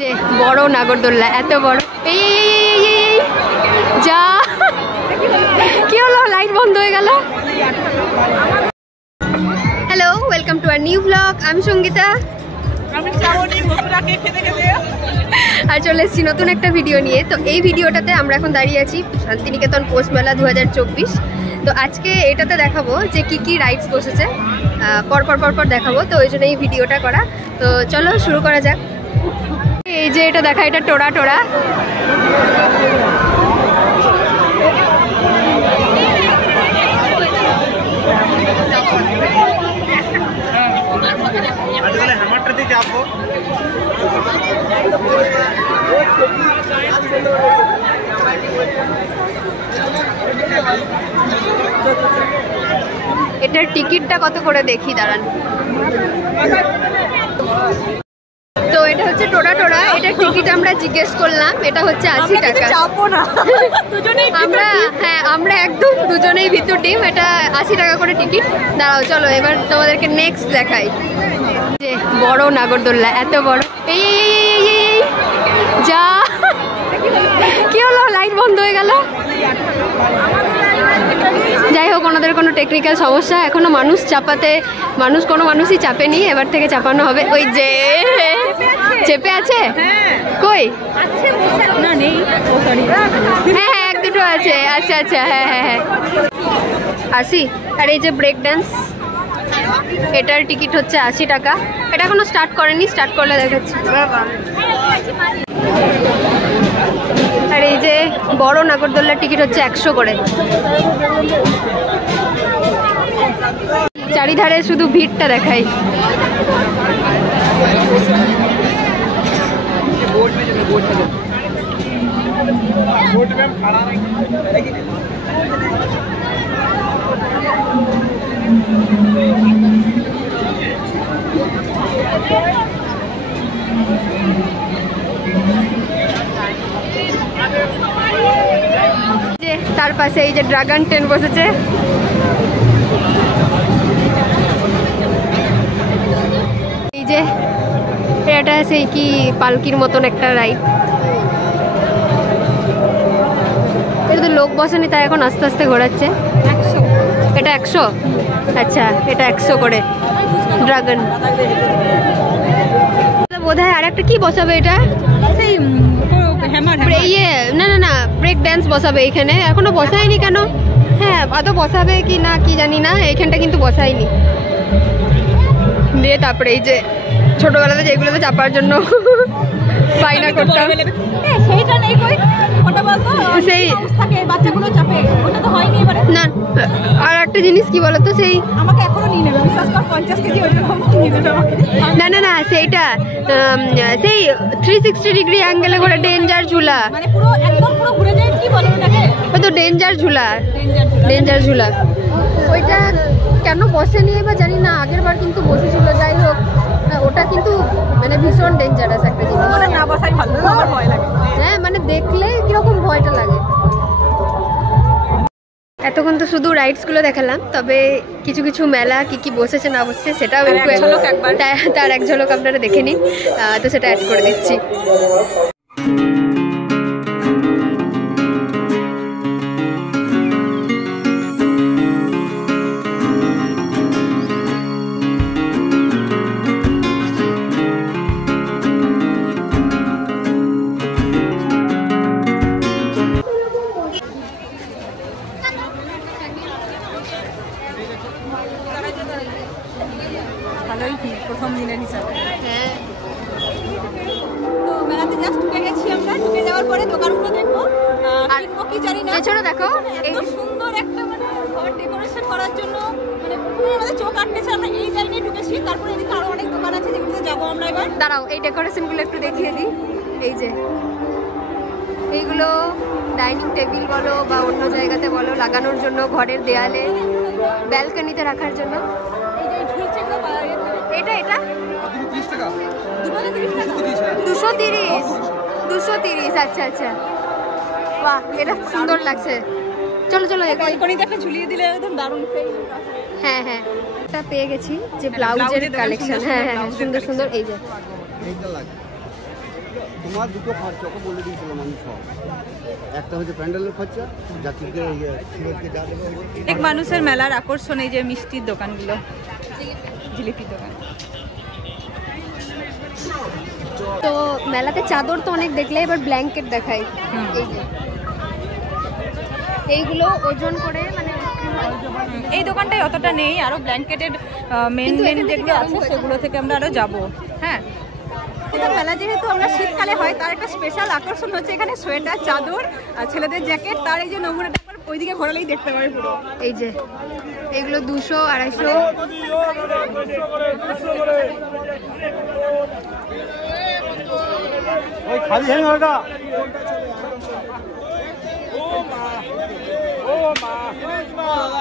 যে বড় নাগরদোল্লা, এত বড়। এই যা কি হলো, লাইট বন্ধ হয়ে গেল। Hello, welcome to our new blog. আমি সঙ্গীতা, আর চলে এসেছি নতুন একটা ভিডিও নিয়ে। তো এই ভিডিওটাতে আমরা এখন দাঁড়িয়ে আছি শান্তিনিকেতন পৌষ মেলা 2024। তো আজকে এটাতে দেখাবো যে কি কি রাইডস বসেছে, পরপর দেখাবো। তো ওই জন্য এই ভিডিওটা করা। তো চলো শুরু করা যাক। এই যে এটা দেখা, এটা টোরা টোরা। এটার টিকিটটা কত করে দেখি, দাঁড়ান। তো এটা হচ্ছে টোরা টোরা, এটার টিকিট আমরা জিজ্ঞেস করলাম, এটা হচ্ছে 80 টাকা। আমরা একদম দুজনেই ভিতর টিম, এটা 80 টাকা করে টিকিট। দাঁড়াও, চলো এবার তোমাদেরকে নেক্সট দেখাই। যে বড় নাগরদোল্লা, এত বড়। এই যা কি হলো, লাইট বন্ধ হয়ে গেল। যাই হোক, ওনাদের কোনো টেকনিক্যাল সমস্যা, এখনো কোনো মানুষই চাপেনি, এবার থেকে চাপানো হবে। ওই যে চেপে আছে, কই? হ্যাঁ, এক দুটো আছে। আচ্ছা, হ্যাঁ আসি। আর এই যে ব্রেক ড্যান্স, এটার টিকিট হচ্ছে 80 টাকা। এটা এখনো স্টার্ট করেনি, স্টার্ট করলে দেখাচ্ছি। আর এই যে বড় নাগরদোল্লার টিকিট হচ্ছে 100 করে। চারিধারে শুধু ভিড়টা দেখাই। যে তার পাশে এই যে ড্রাগন ট্রেন বসেছে। এই যে এটা সেই কি পালকির মতন একটা রাইড, এটা তো লোক বসেনি, তাই এখন আস্তে আস্তে ঘোরাচ্ছে। এটা 100। আচ্ছা, এটা 100 করে ড্রাগন। বোধহয় আর একটা কি বসাবে, এটা না ব্রেক ড্যান্স বসাবে এখানে, এখনো বসায়নি কেন? হ্যাঁ, আদৌ বসাবে কি না কি জানি না, এইখানটা কিন্তু বসায়নি। দিয়ে তারপরে এই যে ছোটবেলাতে যেগুলোতে চাপার জন্য বায়না করতাম, সেই না। আর একটা জিনিস কি বলতো, সেই না সেইটা সেই 360 ডিগ্রি অ্যাঙ্গেলে করে ডেঞ্জার ঝুলা, ওই তো ডেঞ্জার ঝুলা। ওইটা কেন বসেনি এবার জানি না, আগের বার কিন্তু বসেছিল। যাই হোক, ওটা কিন্তু মানে ভীষণ ডেঞ্জারাস একটা জিনিস। হ্যাঁ, মানে দেখলে কিরকম ভয়টা লাগে। এতক্ষণ তো শুধু রাইডসগুলো দেখালাম, তবে কিছু মেলা কি বসেছে না বসেছে সেটাও একটু তার এক ঝলক আপনারা দেখে নিন। তো সেটা অ্যাড করে দিচ্ছি। প্রথম দিনের হিসাবে তো মেলাতে জাস্ট ঢুকে গেছি আমরা। ঢুকে যাওয়ার পরে দোকানগুলো দেখবো, কিনবো কি জানি না। এছাড়া দেখো এত সুন্দর একটা মানে ঘর ডেকোরেশন করার জন্য, মানে প্রথমে আমাদের চোখ আটকেছে। আমরা এই লাইনে ঢুকেছি, তারপরে এদিকে আরো অনেক দোকান আছে যেগুলোতে যাবো আমরা এবার। দাঁড়াও, এই ডেকোরেশনগুলো একটু দেখিয়ে দিই। এই যে এইগুলো ডাইনিং টেবিল বলো বা অন্য জায়গাতে বলো, লাগানোর জন্য, ঘরের দেয়ালে, ব্যালকনিতে রাখার জন্য। এটা 230। আচ্ছা, বাহ, এটা সুন্দর লাগছে। চলো ঝুলিয়ে দিলে একদম দারুণ। হ্যাঁ, এটা পেয়ে গেছি যে ব্লাউজের কালেকশন। হ্যাঁ, সুন্দর। এই যে তোমার দুটো খরচা ওকে বলে দিয়েছিলাম আমি সব। একটা হচ্ছে প্যান্ডেলের খরচা, যাত্রীকে যা দেবে। এক মানুষের মেলার আকর্ষণ এই যে মিষ্টির দোকানগুলো, জিলিপির দোকান। তো মেলাতে চাদর তো অনেক দেখলে, এবার ব্ল্যাঙ্কেট দেখাই। এই যে এইগুলো ওজন করে মানে এই দোকানটায় অতটা নেই, আরো ব্ল্যাঙ্কেটের মেন যেগুলো আছে সেগুলো থেকে আমরা আরো যাব। হ্যাঁ, এটা মেলা যেহেতু আমরা শীতকালে হয়, তার একটা স্পেশাল আকর্ষণ হচ্ছে এখানে সোয়েটার, চাদর আর ছেলেদের জ্যাকেট। তার এই যে নমুনাটা ওইদিকে ঘোরালেই দেখতে পাবে পুরো। এই যে এগুলো 200, 250। ওই খালি হ্যাং ওটা।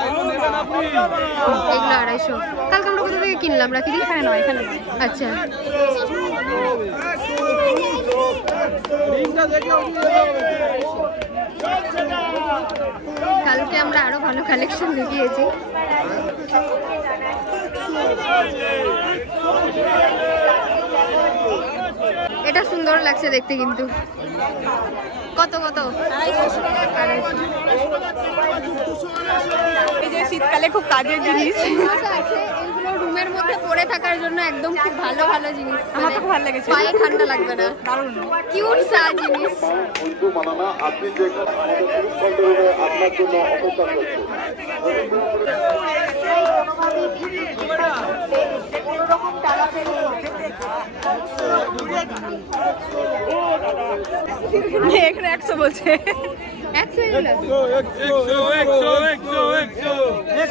এগুলো 250। কালকে আমরা কোথা থেকে কিনলাম? রাখি এখানে নয়, এখানে নয়। আচ্ছা, কালকে আমরা আরো ভালো কালেকশন দেখিয়েছি। এটা সুন্দর লাগছে দেখতে, কিন্তু কত কত? এই যে শীতকালে খুব কাজের জিনিস আছে, এগুলো রুমের মধ্যে পরে থাকার জন্য একদম খুব ভালো ভালো জিনিস। আমার তো খুব ভালো লেগেছে, পায়ে ঠান্ডা লাগবে না, দারুণ কিউট সা জিনিস। আপনি যে আপনার জন্য অপেক্ষা করছেন। এখানে 100 বলছে। 100 এগুলো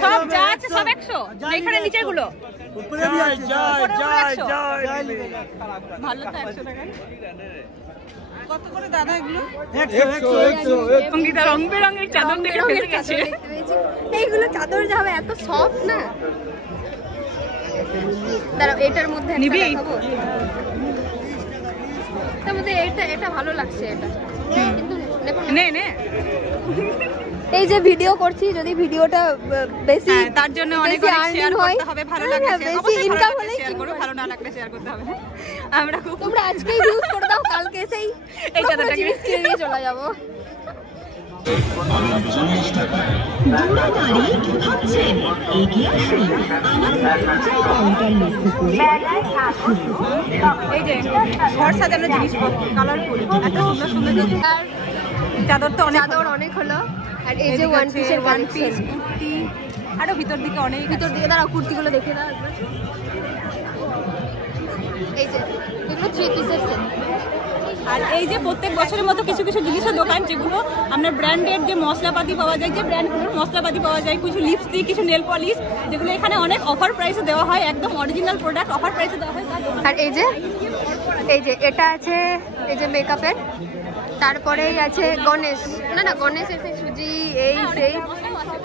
সব যা আছে সব 100, এখানে নিচে গুলো ভালো তো 100 টাকা। কত করে দাদা এগুলো? 100। সঙ্গীতা রং বেরঙের চাদর দেখে ফেলে গেছে। এইগুলো চাদর যাবে, এত সফট না। দাঁড়াও, এটার মধ্যে একটা নিবি? দেখাবো। তার মধ্যে এটা ভালো লাগছে, এটা কিন্তু দেখো না। নে এই যে ভিডিও করছি, যদি ভিডিওটা বেশি তার জন্য অনেক বেশি অনেক earning শেয়ার হয়, করতে হবে, ভালো হ্যাঁ, লাগলে বেশি ইনকাম হলে শেয়ার করো, ভালো না লাগলে শেয়ার করতে হবে। আমরা খুব তোমরা আজকেই ইউজ করে দাও, কালকে এসেই এই চাদরটাকে জিনিস কিনে নিয়ে চলে যাবো। এই যে ঘর সাজানোর জিনিসপত্র কালারফুল, এত সুন্দর সুন্দর জিনিস। আর চাদর তো অনেক চাদর অনেক হলো, আর এই যে ওয়ান পিসের ওয়ান পিস কুর্তি, আরো ভিতর দিকে অনেক ভিতর দিকে দাঁড়াও, কুর্তিগুলো দেখে দাও একবার। এই যে এগুলো 3 পিসের সেট। আর এই যে প্রত্যেক বছরের মতো কিছু কিছু জিনিসের দোকান, যেগুলো আপনার ব্র্যান্ডেড যে মশলাপাতি পাওয়া যায়, যে ব্র্যান্ডগুলোর মশলাপাতি পাওয়া যায়, কিছু লিপস্টিক, কিছু নেল পলিশ, যেগুলো এখানে অনেক অফার প্রাইসে দেওয়া হয়, একদম অরিজিনাল প্রোডাক্ট অফার প্রাইসে দেওয়া হয়। আর এই যে এটা আছে, এই যে মেকআপের, তারপরেই আছে গণেশ, না গণেশ এসে সুজি এই সেই,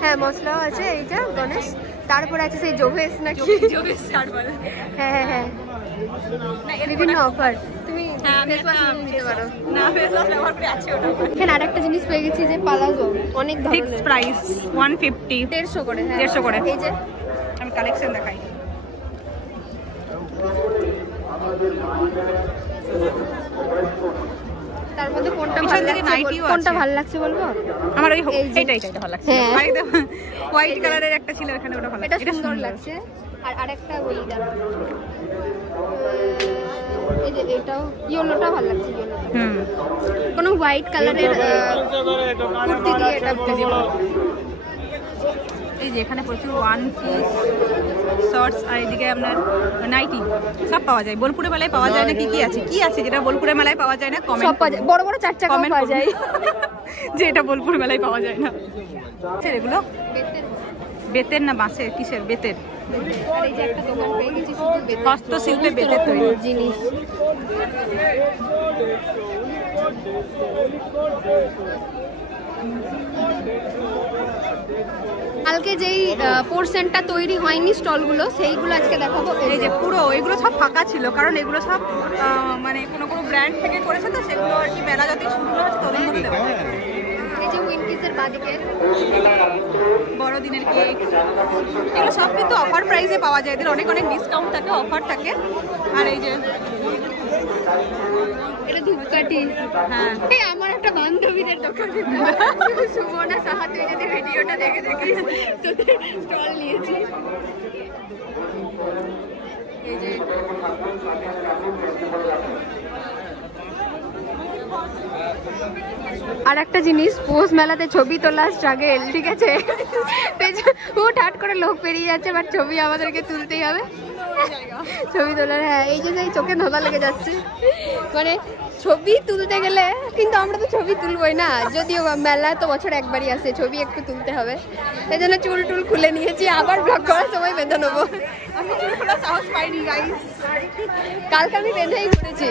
হ্যাঁ মশলাও আছে, এইটা গণেশ। তারপরে আছে সেই জোভেস নাকি, হ্যাঁ বিভিন্ন অফার। তুমি ফেস ওয়াশ নিতে পারো। না ফেস ওয়াশ ব্যবহার করে আছে ওটা। এখানে আরেকটা জিনিস পেয়ে গেছি, যে পালাজো, অনেক ফিক্স ধরনের, প্রাইস 150, 150 করে। হ্যাঁ 150 করে। এই যে আমি কালেকশন দেখাই। তার মধ্যে কোনটা পিছন ভালো দিকে লাগছে, নাইটিও কোনটা আছে। ভালো লাগছে বলবো? আমার ওই এই যে- এইটা ভালো লাগছে। হ্যাঁ। আর একদম হোয়াইট কালারের একটা ছিল এখানে, ওটা ভালো এটা লাগছে। সুন্দর লাগছে। আর আরেকটা ওই দাঁড়াও, এই যে এটাও ইয়েলোটা ভালো লাগছে, ইয়েলোটা কোনো হোয়াইট কালারের কুর্তি দিয়ে এটা এই যে এখানে প্রচুর ওয়ান পিস, শর্টস, আর এদিকে আপনার নাইটি সব পাওয়া যায়। বোলপুরে মেলায় পাওয়া যায় না, কি আছে যেটা বোলপুরে মেলায় পাওয়া যায় না? সব কমেন্ট পাওয়া যায়, বড় বড় 4 চাকাও কমেন্ট পাওয়া যায়। যে এটা বোলপুর মেলায় পাওয়া যায় না। এগুলো বেতের না বাঁশের? কিসের? বেতের। আর এই যে একটা দোকান পেয়ে গেছি, শুধু বেতের, হস্তশিল্পে বেতের তৈরি জিনিস। কালকে যেই পোর্শনটা তৈরি হয়নি স্টলগুলো, সেইগুলো আজকে দেখাবো। এই যে পুরো এগুলো সব ফাঁকা ছিল, কারণ এগুলো সব মানে কোনো ব্র্যান্ড থেকে করেছে, তো সেগুলো আর কি মেলা যতই শুরু হয়েছে ততদিন ধরে দেওয়া হয়। এই যে উইনকিসের বাদিকে বড়দিনের কেক, এগুলো সব কিন্তু অফার প্রাইসে পাওয়া যায়, এদের অনেক অনেক ডিসকাউন্ট থাকে, অফার থাকে। আর এই যে এটা ধূপকাঠি। হ্যাঁ এই আমার একটা বান্ধবীদের দোকান সুমনা সাহা, তুই যদি ভিডিওটা দেখে দেখিস তোদের স্টল নিয়েছি। এই যে আর একটা জিনিস, পৌষ মেলাতে ছবি তোলা স্ট্রাগল, ঠিক আছে? হুট হাট করে লোক পেরিয়ে যাচ্ছে, বাট ছবি আমাদেরকে তুলতেই হবে। ছবি তোলার, হ্যাঁ, এই যে চোখে ধোঁকা লেগে যাচ্ছে, মানে ছবি তুলতে গেলে কিন্তু আমরা তো ছবি তুলবই না, যদিও মেলায় তো বছর একবারই আসে, ছবি একটু তুলতে হবে। এই জন্য চুল টুল খুলে নিয়েছি, আবার ব্লগ করার সময় বেঁধে নেবো। আমি চুল খোলা সাহস পাইনি গাইস, কালকে আমি বেঁধেই ঘুরেছি।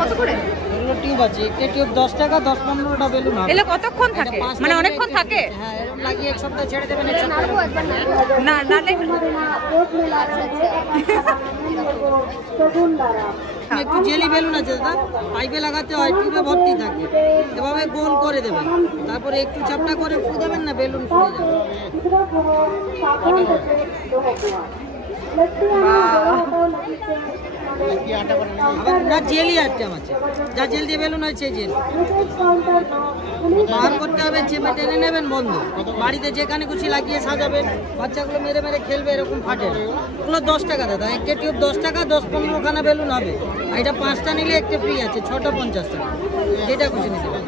কত করে টিউব আছে? একটা টিউব 10 টাকা, 10-15টা বেলুন হবে। এলে কতক্ষণ থাকে? মানে অনেকক্ষণ থাকে? হ্যাঁ, এরকম লাগিয়ে এক সপ্তাহ ছেড়ে দেবেন। নাড়বো একবার, না নালে একটু জেলি বেলুন আছে দাদা, পাইপে লাগাতে হয়, টিউবে ভর্তি থাকে, এভাবে গোল করে দেবেন, তারপরে একটু চাপটা করে ফু দেবেন না, বেলুন ফুলে যাবে। না জেলি আইটেম আছে, যা জেল দিয়ে বেলুন হয় সেই জেল বার করতে হবে, চেপে টেনে নেবেন, বন্ধ। বাড়িতে যেখানে খুশি লাগিয়ে সাজাবেন, বাচ্চাগুলো মেরে মেরে খেলবে, এরকম ফাটে। ওগুলো 10 টাকা দাদা, একটা টিউব 10 টাকা, 10-15খানা বেলুন হবে। আর এটা 5টা নিলে একটা ফ্রি আছে, 6টা 50 টাকা, যেটা খুশি নিতে পারেন।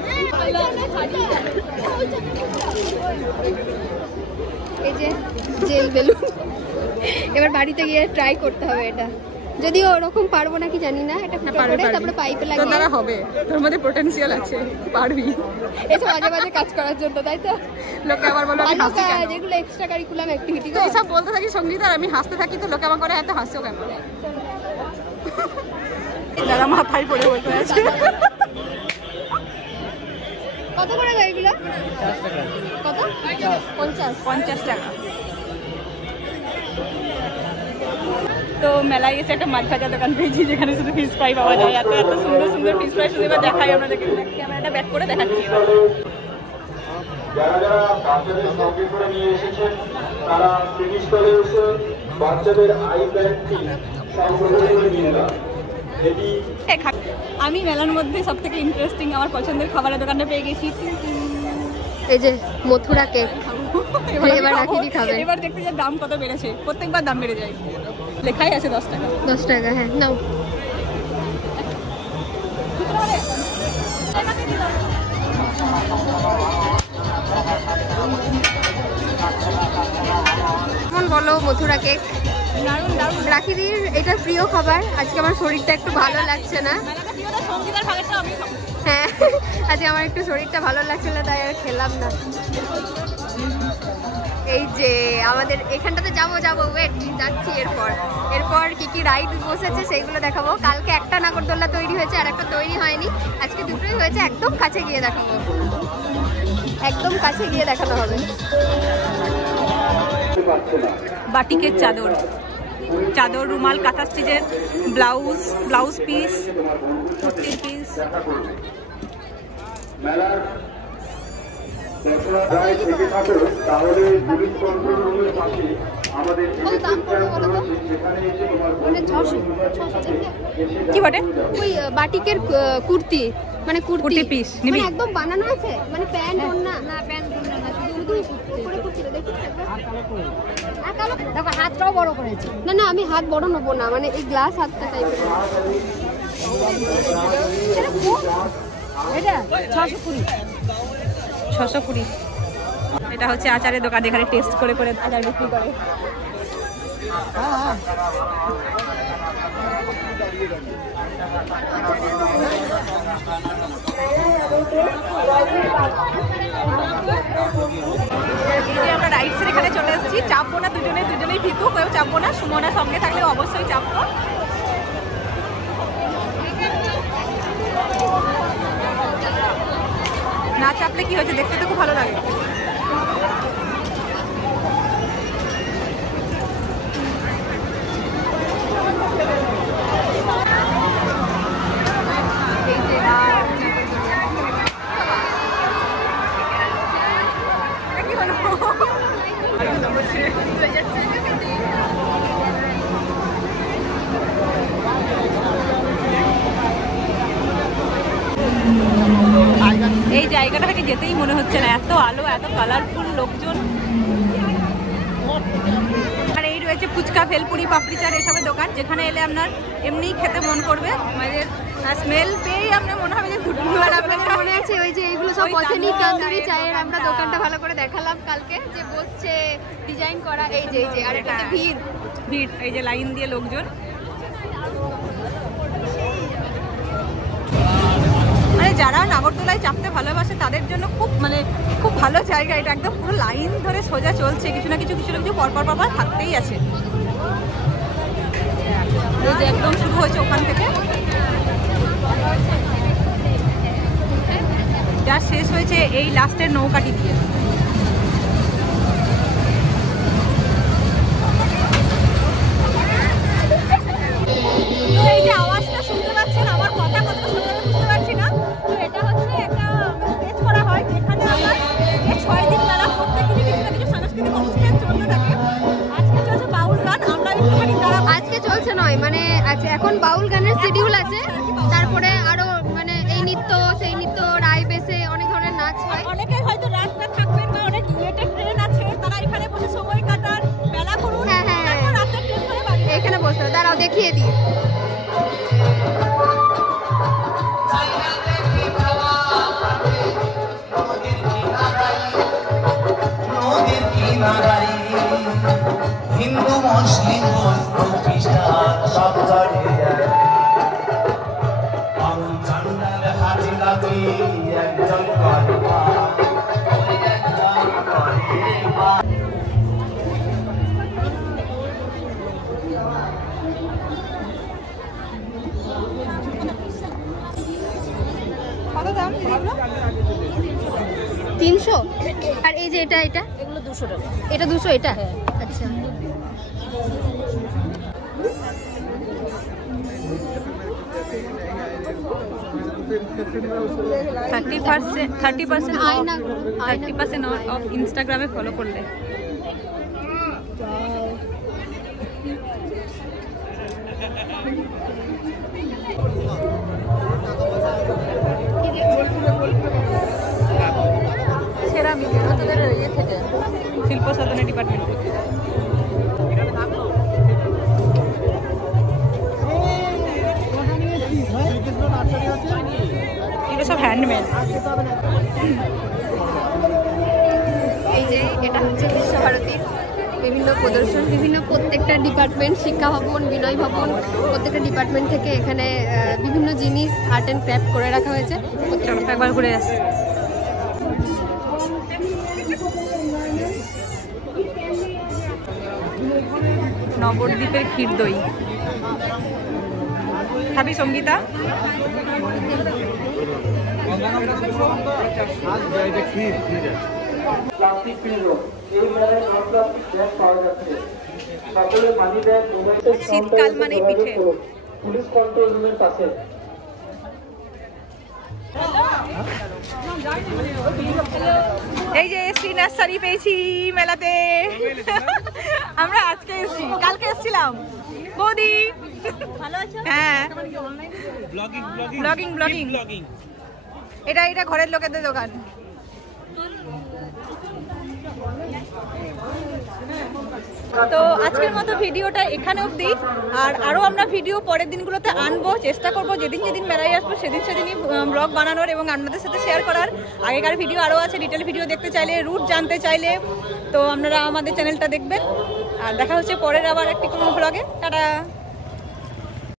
এই যে জেল বেলুন, এবার বাড়িতে গিয়ে ট্রাই করতে হবে এটা, যদিও ওরকম পারবো নাকি জানি না। এটা ফুটো করে তারপরে পাইপে তোর লাগিয়ে দ্বারা হবে, তোর মধ্যে পোটেনশিয়াল আছে, পারবি। এসব মাঝে মাঝে কাজ করার জন্য, তাই তো? লোকে আবার বলে আমি ভালো হাসি কাজ, কেন? যেগুলো এক্সট্রা কারিকুলাম অ্যাক্টিভিটি। তো এইসব বলতে থাকি সঙ্গীত, আর আমি হাসতে থাকি, তো লোকে আমার করে এত হাসছো কেন? যারা মাথায় পড়ে বলতে আছে। কত করে গো এগুলো? কত? 50 টাকা। তো মেলায় এসে একটা মাছ ভাজা দোকান পেয়েছি, যেখানে শুধু ফিশ ফ্রাই পাওয়া যায়। এত এত সুন্দর সুন্দর ফিশ ফ্রাই, শুধু এবার দেখাই আপনাদেরকে, ক্যামেরাটা ব্যাক করে দেখাচ্ছি। যারা যারা বাচ্চাদের সঙ্গে করে নিয়ে এসেছেন, তারা স্থলে এসে বাচ্চাদের আই ব্যাগটি সংগ্রহ করে নিয়ে যান। এটি আমি মেলার মধ্যে সব থেকে ইন্টারেস্টিং আমার পছন্দের খাবারের দোকানটা পেয়ে গেছি। এই যে মথুরা কেক, এবার রাখিনি খাবে। এবার দেখতে যে দাম কত বেড়েছে, প্রত্যেকবার দাম বেড়ে যায়। লেখাই আছে 10 টাকা। 10 টাকা, হ্যাঁ নাও। কেমন বলো মথুরা কেক? দারুণ দারুণ। রাখিদির এটা প্রিয় খাবার। আজকে আমার শরীরটা একটু ভালো লাগছে না। হ্যাঁ, আজকে আমার একটু শরীরটা ভালো লাগছিল, তাই আর খেলাম না। এই যে আমাদের এখানটাতে যাবো ওয়েট, যাচ্ছি। এরপর কি রাইড বসেছে সেইগুলো দেখাবো। কালকে একটা নাগরদোল্লা তৈরি হয়েছে, আর একটা তৈরি হয়নি, আজকে দুটোই হয়েছে। একদম কাছে গিয়ে দেখাবো, একদম কাছে গিয়ে দেখানো হবে। বাটিকের চাদর, রুমাল, কাঁথা স্টিচের ব্লাউজ পিস, কুর্তির পিস। মেলার দর্শনা প্রায় থেকে থাকে, তাহলে পুলিশ কন্ট্রোল রুমের পাশে আমাদের সেখানে এসে তোমার কি বটে? ওই বাটিকের কুর্তি, মানে কুর্তি পিস মানে একদম বানানো আছে, মানে প্যান্ট ওড়না না, প্যান্ট ওড়না না, শুধু কুর্তিটা দেখি। আর কালো দেখো, হাতটাও বড় করেছে। না আমি হাত বড় নেবো না, মানে এই গ্লাস হাতটা টাইপের। এটা 620। এটা হচ্ছে আচারের দোকান, এখানে টেস্ট করে করে আচার বিক্রি করে। আমরা রাইডসের এখানে চলে এসেছি। চাপবো না, দুজনেই ভিতু, কেউ চাপবো না। সুমনা সঙ্গে থাকলে অবশ্যই চাপবো। না চাপলে কি হয়েছে, দেখতে তো খুব ভালো লাগে। কি হলো? এই জায়গাটা থেকে যেতেই মনে হচ্ছে না, এত আলো, এত কালারফুল লোকজন। আর এই রয়েছে ফুচকা, ভেলপুরি, পাপড়ি চাট এসবের দোকান, যেখানে এলে আপনার এমনিই খেতে মন করবে। আমাদের স্মেল পেয়েই আপনার মনে হবে যে আর আপনাদের মনে আছে ওই যে এইগুলো সব বসেনি তন্দুরি চায়ের আমরা দোকানটা ভালো করে দেখালাম কালকে, যে বসছে ডিজাইন করা। এই যে আর এটাতে ভিড়, এই যে লাইন দিয়ে লোকজন। মানে যারা নাগরদোলায় চাপতে ভালোবাসে তাদের জন্য খুব ভালো জায়গা এটা। একদম পুরো লাইন ধরে সোজা চলছে, কিছু না কিছু পরপর থাকতেই আছে। এই যে একদম শুরু হয়েছে ওখান থেকে, যা শেষ হয়েছে এই লাস্টের নৌকাটি দিয়ে। এই যে আওয়াজটা শুনতে পাচ্ছেন, আমার কথা কতটা শুনতে বুঝতে পারছি না। তো এটা হচ্ছে একটা স্টেজ করা হয়, যেখানে আমরা এই 6 দিন মেলা প্রত্যেক দিনই কিছু না কিছু সাংস্কৃতিক অনুষ্ঠান চলতে থাকে। আজকে চলছে বাউল গান, আমরা একটুখানি দাঁড়াবো। আজকে চলছে নয়, মানে আছে এখন বাউল গানের শিডিউল আছে, তারপরে আরো মানে এই নৃত্য সেই নৃত্য, রায় বেশে অনেক ধরনের নাচ হয়। অনেকে হয়তো রাতটা থাকবেন বা অনেক লেটে ট্রেন আছে, তারা এখানে বসে সময় কাটান, মেলা করুন, তারপর রাতে ট্রেন করে বাড়ি এখানে বসে। দাঁড়াও দেখিয়ে দিই। হিন্দু মুসলিম বৌদ্ধ খ্রিস্টান সব চলে যায়, চান্ডাল হাজি গাছি একজন করে কত দাম? 300। আর এই যে এটা এগুলো 200 টাকা। এটা 200, এটা আচ্ছা। 30% অফ ইনস্টাগ্রামে ফলো করলে। সেরামিকের ওদের ইয়ে থেকে, শিল্প সাধনা ডিপার্টমেন্ট থেকে। এগুলো সব হ্যান্ডমেড। এই যে এটা হচ্ছে বিশ্বভারতীর বিভিন্ন প্রদর্শন, প্রত্যেকটা ডিপার্টমেন্ট, শিক্ষা ভবন, বিনয় ভবন, প্রত্যেকটা ডিপার্টমেন্ট থেকে এখানে বিভিন্ন জিনিস আর্ট অ্যান্ড ক্রাফট করে রাখা হয়েছে। একবার ঘুরে আসছে। নবদ্বীপের ক্ষীর দই খাবি সঙ্গীতা? প্লাস্টিক ফিরো, এই মেলায় নন প্লাস্টিক ব্যাগ পাওয়া যাচ্ছে। সকলে মানি ব্যাগ, শীতকাল মানেই পিঠে। পুলিশ কন্ট্রোল রুমের পাশে। এই যে এসছি, নার্সারি পেয়েছি মেলাতে। আমরা আজকে এসছি, কালকে এসছিলাম। বৌদি ভালো আছো? হ্যাঁ, ব্লগিং। এটা ঘরের লোকেদের দোকান। তো আজকের মতো ভিডিওটা এখানে অবধি। আর আরও আমরা ভিডিও পরের দিনগুলোতে আনবো, চেষ্টা করবো যেদিন মেলায় আসবো সেদিনই ব্লগ বানানোর এবং আপনাদের সাথে শেয়ার করার। আগেকার ভিডিও আরও আছে, ডিটেল ভিডিও দেখতে চাইলে, রুট জানতে চাইলে তো আপনারা আমাদের চ্যানেলটা দেখবেন। আর দেখা হচ্ছে পরের আবার একটি কোনো ব্লগে। টাটা।